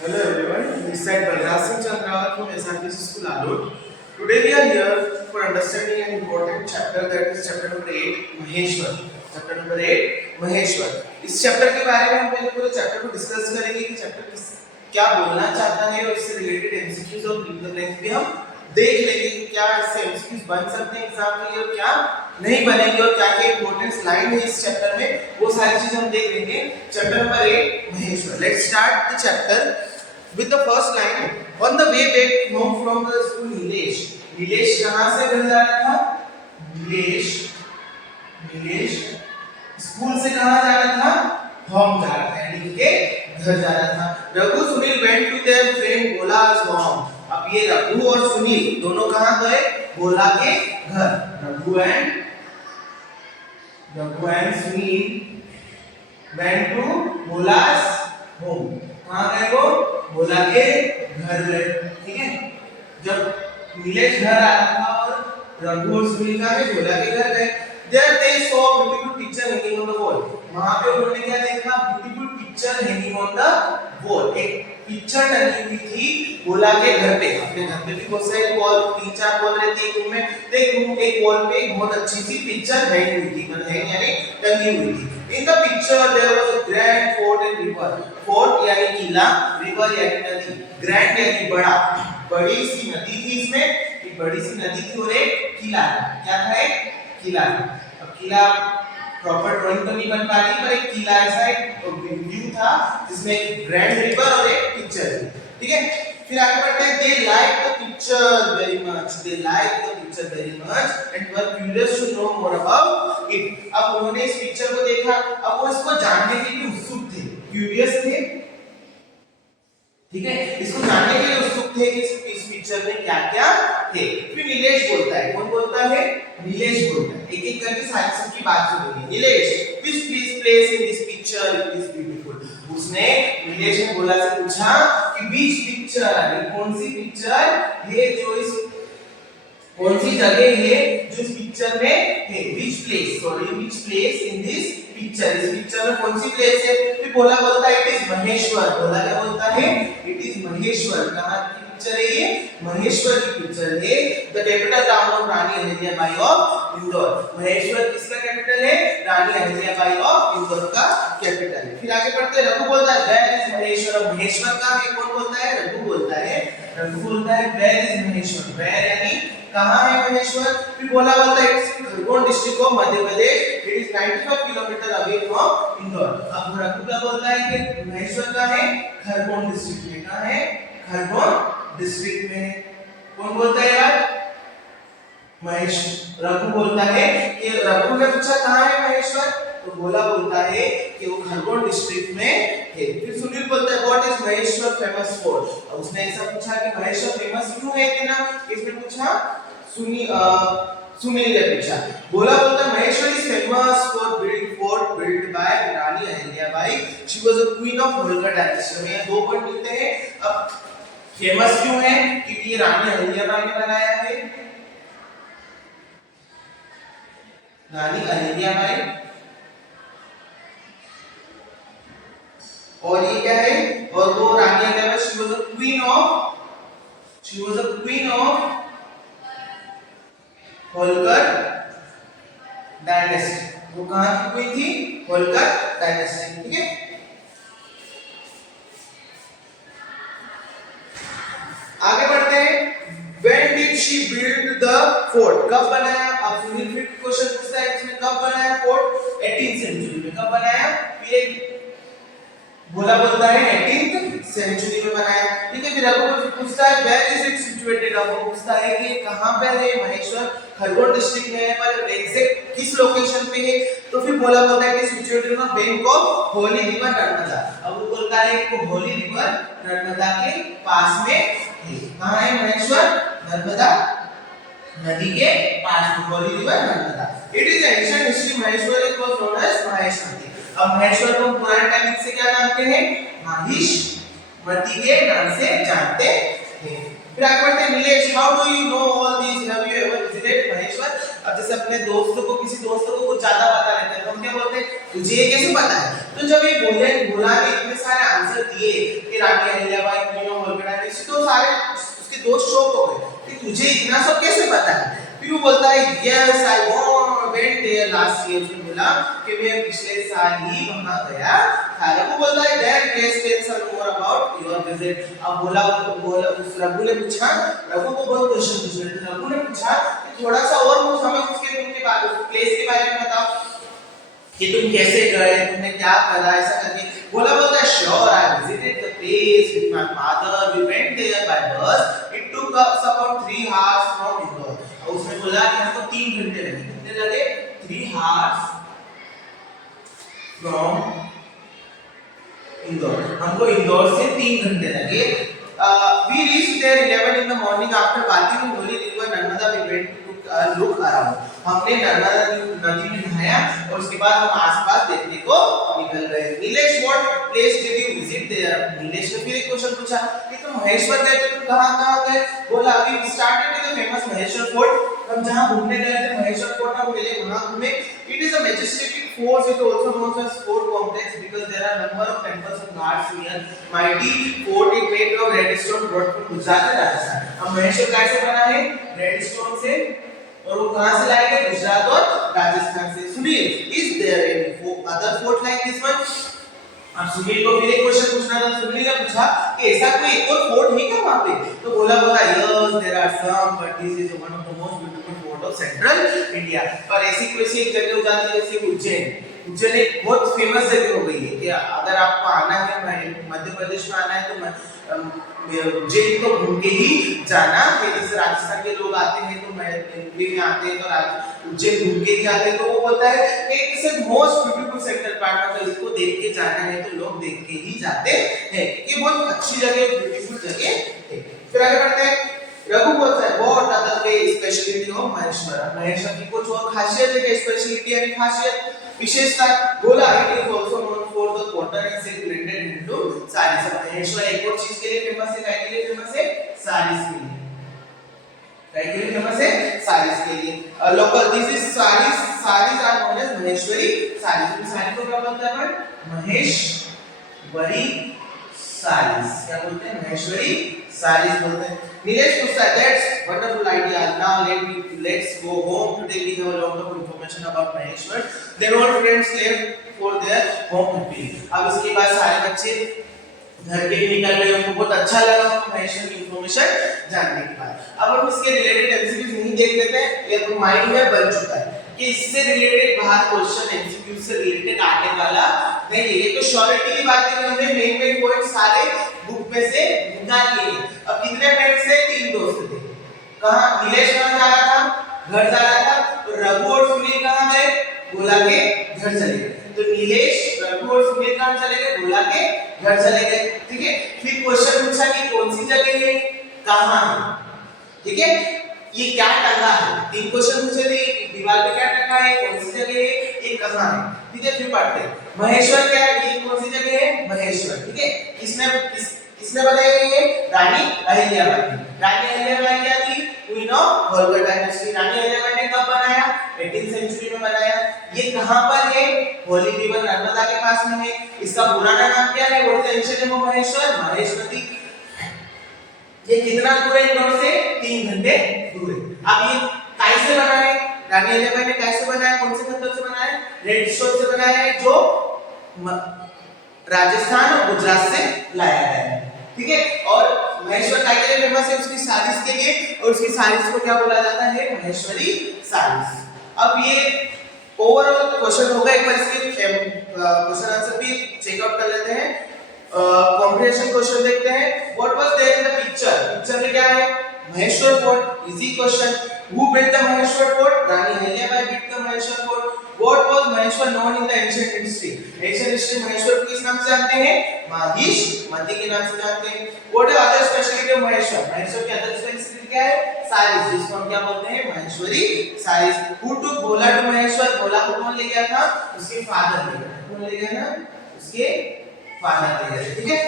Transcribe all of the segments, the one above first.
Hello everyone, this is Balraj Singh Chandrawat from SRPC School Alod. Today we are here for understanding an important chapter, that is chapter number 8 Maheshwar. Chapter number 8 Maheshwar. इस chapter के बारे में हम पहले पूरे chapter को discuss करेंगे कि चैप्टर क्या बोलना चाहता है और इससे रिलेटेड एमसीक्यूज और फिल द ब्लैंक्स भी हम देख लेंगे कि क्या इससे एमसीक्यूज बन सकते हैं एग्जाम के लिए और क्या नहीं बनेंगे और क्या क्या इंपॉर्टेंट लाइन है इस चैप्टर में, वो सारी चीजें हम देख लेंगे. Chapter number 8 Maheshwar. Let's start the chapter with the first line. On the way back home from the school, Nilesh कहाँ से घर जा रहा था? नीलेश स्कूल से कहाँ जा रहा था? होम जा रहा था, यानी कि घर जा रहा था. Raghu Sunil went to their friend Bola's home. अब ये रघु और सुनील दोनों कहाँ गए? भोला के घर. Raghu and Sunil went to Bola's home. कहाँ गए वो? भोला के घर गए. ठीक है, जब नीलेश घर आ रहा था और रघु और सुनील का भोला के घर गए. There they saw beautiful picture hanging on the wall. वहां पे उन्होंने क्या देखा? Beautiful picture hanging on the wall. एक पिक्चर टंगी हुई थी भोला के घर पे. अपने घर पे भी बहुत सारे वॉल, 3-4 वॉल रहती है रूम में, तो एक वॉल पे एक बहुत अच्छी सी पिक्चर हैंग हुई थी, मतलब हैंग यानी टंगी हुई थी. In the picture there was a grand fort and river. Fort यानी किला, river यानी नदी. Grand यानी बड़ा, बड़ी सी नदी थी इसमें. एक बड़ी सी नदी थी और एक किला. क्या था? एक किला. अब किला प्रॉपर ड्राइंग तो नहीं बन पा रही, पर एक किला ऐसा एक व्यू था जिसमें एक ग्रैंड रिवर और एक पिक्चर थी. ठीक है, फिर आगे बढ़ते हैं. They liked the picture very much. They liked the picture very much and were curious to know more about it. अब उन्होंने इस पिक्चर को देखा, अब वो इसको जानने के लिए उत्सुक थे, क्यूरियस थे. ठीक है, इसको जानने के लिए उत्सुक थे कि इस पिक्चर में क्या-क्या थे. फिर नीलेश बोलता है. कौन बोलता है? नीलेश बोलता है. एक-एक करके सारी सबकी बात सुनेंगे. Nilesh, which place in this picture is beautiful. उसने नीलेश ने बोला से पूछा कि which picture, कौन सी पिक्चर है जो इस कौन सी जगह है जो इस पिक्चर में है. which place in this picture, इस पिक्चर में कौन सी प्लेस है? फिर भोला बोलता है इट इज महेश्वर. भोला क्या बोलता है? It is Maheshwar. कहां की पिक्चर है ये? महेश्वर की पिक्चर है. The capital town of Rani Ahilyabai of Indore. Maheshwar किसका कैपिटल है? रानी अहिल्याबाई ऑफ इंदौर का कैपिटल है. फिर आगे बढ़ते हैं. रघु बोलता है वेयर इज महेश्वर. महेश्वर कहां है? कौन बोलता है? रघु बोलता है. रघु बोलता है वेयर इज महेश्वर. वेयर यानी कहां है महेश्वर. फिर भोला बोलता है it's Khargone district of Madhya Pradesh. It is 95 kilometre away from Indore. अब रघु क्या बोलता है कि महेश्वर का है खरगोन डिस्ट्रिक्ट में. कहां है? खरगोन डिस्ट्रिक्ट में. कौन बोलता है यार? महेश्वर. रघु बोलता है कि रघु ने पूछा कहां है महेश्वर, तो भोला बोलता है कि वो खरगोन डिस्ट्रिक्ट में है. फिर सुनील बोलता है what is Maheshwar famous for. उसने ऐसा पूछा कि महेश्वर फेमस क्यों है इतना, किसने पूछा? सुनील ने पूछा. भोला बोलता है Maheshwar is famous for build fort build by Rani Ahilyabai. She was a queen of Holkar dynasty. में दो पॉइंट मिलते हैं. अब फेमस क्यों है? क्योंकि ये रानी अहिल्याबाई ने बनाया है. रानी अहिल्याबाई. और ये क्या है? और वो Rani Ahilyabai she was a queen of Holkar dynasty. वो कहां की क्वीन थी? होलकर डायनेस्टी. ठीक है, आगे बढ़ते हैं. When did she build the fort? कब बनाया? अब सुनील फिर क्वेश्चन पूछता है इसमें कब बनाया फोर्ट? 18th सेंचुरी में. कब बनाया? फिर भोला बोलता है 18th सेंचुरी में बनाया. ठीक है, फिर रघु पूछता है वेयर इज इट सिचुएटेड. अब वो पूछता है कि कहां पे है महेश्वर? खरगोन डिस्ट्रिक्ट में है, पर एग्जैक्ट किस लोकेशन पे है? तो फिर भोला बोलता है कि situated on bank of Holi river Narmada. अब वो बोलता है कि होली रिवर नर्मदा के पास में है. कहां है महेश्वर? नर्मदा नदी के पास में, holy river Narmada. It is ancient history. Maheshwar is known as Maheshmati. अब महेश्वर को पुराने टाइम से क्या जानते हैं? महिष्मती के नाम से जानते हैं. फिर आगे बढ़ते हैं. Nilesh how do you know all this? Have you ever visited Maheshwar? अब जैसे अपने दोस्तों को, किसी दोस्तों को कुछ ज्यादा पता रहता है तो हम क्या बोलते हैं, तुझे ये कैसे पता है? तो जब ये भोला ने इतने सारे आंसर दिए कि रानी अहिल्याबाई, क्वीन ऑफ बंगाल, तो सारे उसके दोस्त शॉक हो गए कि तुझे इतना सब कैसे पता है? फिर वो बोलता है yes I went there last year. उसने बोला कि मैं पिछले साल ही वहां गया था। रघु बोलता है then please tell some more about your visit. अब बोला उस रघु ने पूछा, रघु को बहुत क्वेश्चन पूछे थे। रघु ने पूछा कि थोड़ा सा और कुछ हमें उसके उनके बारे में, प्लेस के बारे में बताओ कि तुम कैसे गए, तुमने क्या करा, ऐसा करके बोलता है sure I visited the place with my father, we went there by bus, it took us about 3 hours from Indore. और उसने बोला कि हमको 3 घंटे लगे। कितने लगे? 3 आवर्स फ्रॉम इंदौर। हमको इंदौर से 3 घंटे लगे। We reached there 11 in the morning after bathing in holy river Narmada. We went to look around. हमने नर्मदा नदी में नहाया और उसके बाद हम आसपास देखने को निकल गए। Nilesh what place did you visit there? Nilesh ने फिर एक क्वेश्चन पूछा कि तुम महेश्वर गए थे, तुम कहाँ गए? बोला we started with the famous Maheshwar fort. हम जहाँ घूमने गए थे महेश्वर फोर्ट, हम पहले वहाँ घूमे। It is a majestic fort, it also known as fort complex because there are number of temples and ghats near. Mighty fort is made of red stone brought from Gujarat and Rajasthan. अब महेश्वर कैसे बना है? Red stone से, और वो कहां से लाए गए? गुजरात और राजस्थान से। सुनिए, is there any other fort like this one? अब सुनील को फिर एक क्वेश्चन पूछना था। सुनील ने पूछा कि ऐसा कोई एक और फोर्ट है क्या वहां पे? तो बोला yes there are some but this is one of the most beautiful fort of central India. और ऐसी कोई एक जगह हो जाती है जैसे उज्जैन। उज्जैन एक बहुत फेमस जगह हो गई है कि अगर आपको आना है, मध्य प्रदेश में आना है तो उज्जैन को घूम के ही जाना है। जैसे राजस्थान के लोग आते हैं तो एमपी में आते हैं तो उज्जैन घूम के ही आते हैं, तो वो बोलता है एक से मोस्ट ब्यूटीफुल सेंट्रल पार्ट में, तो इसको देख के जाना है तो लोग देख के ही जाते हैं। ये बहुत अच्छी जगह, ब्यूटीफुल जगह है। फिर आगे बढ़ते हैं। रघु बोलता है what are the speciality of Maheshwar? Maheshwar की कुछ और खासियत है, स्पेशलिटी यानी खासियत, विशेषता। बोला it is also known for the cotton and silk blended into saris. Maheshwar एक और चीज के लिए फेमस है, काय के लिए फेमस है? साड़ीज के लिए। काय के लिए फेमस है? साड़ीज के लिए। Local this is saris, saris are known as Maheshwari saris. Sari को क्या बोलते हैं? महेश्वरी साड़ीज। क्या बोलते हैं? महेश्वरी साड़ीज बोलते हैं। नीलेश पूछता है that's wonderful idea, now let's go home, today we have a lot of information about Maheshwar. Then all friends left for their home meeting. अब इसके बाद सारे बच्चे घर के निकल गए। उनको बहुत अच्छा लगा महेश्वर की इंफॉर्मेशन जानने के बाद। अब हम इसके रिलेटेड एमसीक्यूज नहीं देख लेते हैं, ये तो माइंड में बन चुका है कि इससे रिलेटेड बाहर क्वेश्चन एमसीक्यू से रिलेटेड आने वाला नहीं है। ये तो श्योरिटी की बात है कि हमने मेन पॉइंट सारे बुक में से निकाल लिए। अब कितने फ्रेंड्स थे? 3 दोस्त थे। कहां? नीलेश कहां जा रहा था? घर जा रहा था। तो रघु और सुनील कहां गए? भोला के घर चले गए। तो नीलेश, रघु और सुनील कहां चले गए? भोला के घर चले गए। ठीक है। फिर क्वेश्चन पूछा कि कौन सी जगह है, कहां है? ठीक है। ये क्या टंगा है? 3 क्वेश्चन पूछे थे, दीवार पे क्या टंगा है, कौन सी जगह है, ये कहां है? ठीक है। फिर पढ़ते हैं महेश्वर क्या है, ये कौन सी जगह है? महेश्वर। ठीक है। किसने बनाई गई है? रानी अहिल्याबाई। रानी अहिल्याबाई क्या थी? Queen of Holkar dynasty. Rani Ahilyabai ने कब बनाया? 18th सेंचुरी में बनाया। ये कहां पर है? होली रिवर नर्मदा के पास में है। इसका पुराना नाम क्या है? What is the ancient name of Maheshwar? Mahishmati. ये कितना दूर है इंदौर से? 3 घंटे दूर है। अब ये कैसे बना है? रानी अहिल्याबाई ने कैसे बनाया? कौन से पत्थर से बनाया? रेड स्टोन से बनाया है, जो राजस्थान और गुजरात से लाया गया है। ठीक है। और महेश्वर काय के लिए फेमस है? उसकी साड़ीज के लिए, और उसकी साड़ीज को क्या बोला जाता है? महेश्वरी साड़ीज। अब ये ओवरऑल क्वेश्चन होगा, एक बार इसके क्वेश्चन आंसर भी चेक आउट कर लेते हैं। कॉम्प्रिहेंशन क्वेश्चन देखते हैं। What was there in the picture? Picture में क्या है? Maheshwar fort. Easy question. Who built the Maheshwar fort? Rani Ahilyabai built the Maheshwar fort. What was Maheshwar known in the ancient history? Ancient history Maheshwar को किस नाम से जानते हैं? महिष्मती के नाम से जानते हैं। What are other speciality of Maheshwar? Maheshwar की other speciality क्या है? साड़ीज, जिसको हम क्या बोलते हैं? Maheshwari saris. Who took Bhola to Maheshwar? भोला को कौन ले गया था? उसके फादर ले गया। कौन ले गया था? उसके फादर ले गए। ठीक है।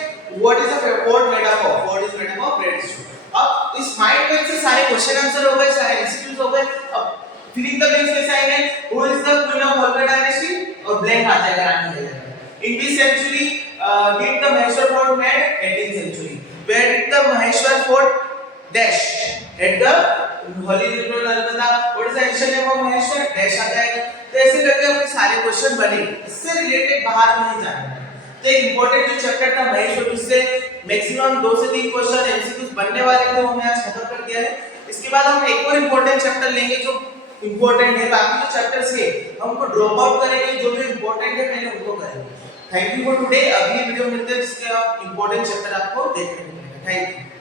What is a fort made up of? Fort is made up of red stone। अब इस माइंड में से सारे क्वेश्चन आंसर हो गए, सारे एमसीक्यूज हो गए। अब फिलिंग द ब्लैंक्स कैसे आएंगे? Who is the queen of Holkar dynasty और ब्लैंक आ जाएगा, रानी आ जाएगा। In which century did the Maheshwar fort made? 18th century। Where did the Maheshwar fort dash? At the holy river Narmada. What is the ancient name of Maheshwar? Dash आ जाएगा। तो ऐसे करके अपने सारे क्वेश्चन बने, इससे रिलेटेड बाहर नहीं जाना है। तो एक इंपॉर्टेंट जो चैप्टर था महेश्वर, उससे मैक्सिमम 2 से 3 क्वेश्चन एमसीक्यूज बनने वाले थे, वो हमने आज खत्म कर दिया है। इसके बाद हम एक और इंपॉर्टेंट चैप्टर लेंगे जो इंपॉर्टेंट है, बाकी जो चैप्टर्स है हम उनको ड्रॉप आउट करेंगे, जो जो इंपॉर्टेंट है पहले उनको करेंगे। Thank you for today. अगली वीडियो में मिलते हैं जिसके आप इंपॉर्टेंट चैप्टर आपको देखने को मिलेगा। Thank you.